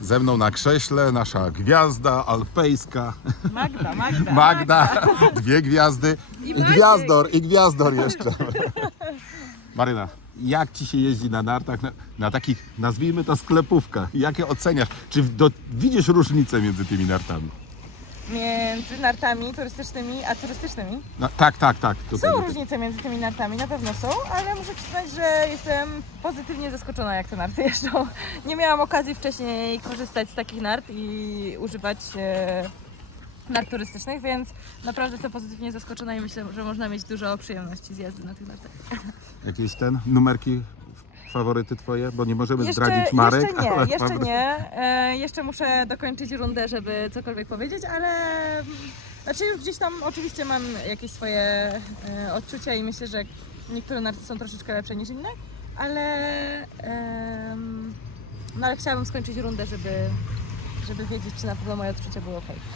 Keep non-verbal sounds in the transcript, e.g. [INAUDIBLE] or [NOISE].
Ze mną na krześle nasza gwiazda alpejska Magda, Magda. [LAUGHS] Magda. Dwie gwiazdy. I Maciek. gwiazdor, i gwiazdor jeszcze. [LAUGHS] Maryna, jak ci się jeździ na nartach, na, na takich, nazwijmy to sklepówkach? Jakie oceniasz? Czy do, widzisz różnicę między tymi nartami? Między nartami turystycznymi a turystycznymi. No, tak, tak, tak. Są różnice między tymi nartami, na pewno są, ale muszę przyznać, że jestem pozytywnie zaskoczona, jak te narty [LAUGHS] jeżdżą. Nie miałam okazji wcześniej korzystać z takich nart i używać e, nart turystycznych, więc naprawdę jestem pozytywnie zaskoczona i myślę, że można mieć dużo przyjemności z jazdy na tych nartach. Jakieś ten, numerki, faworyty twoje? Bo nie możemy zdradzić marek. jeszcze nie, ale jeszcze nie. E, jeszcze muszę dokończyć rundę, żeby cokolwiek powiedzieć, ale mm, znaczy już gdzieś tam oczywiście mam jakieś swoje e, odczucia i myślę, że niektóre narty są troszeczkę lepsze niż inne, ale, em, no ale chciałabym skończyć rundę, żeby, żeby wiedzieć, czy na pewno moje odczucia były ok.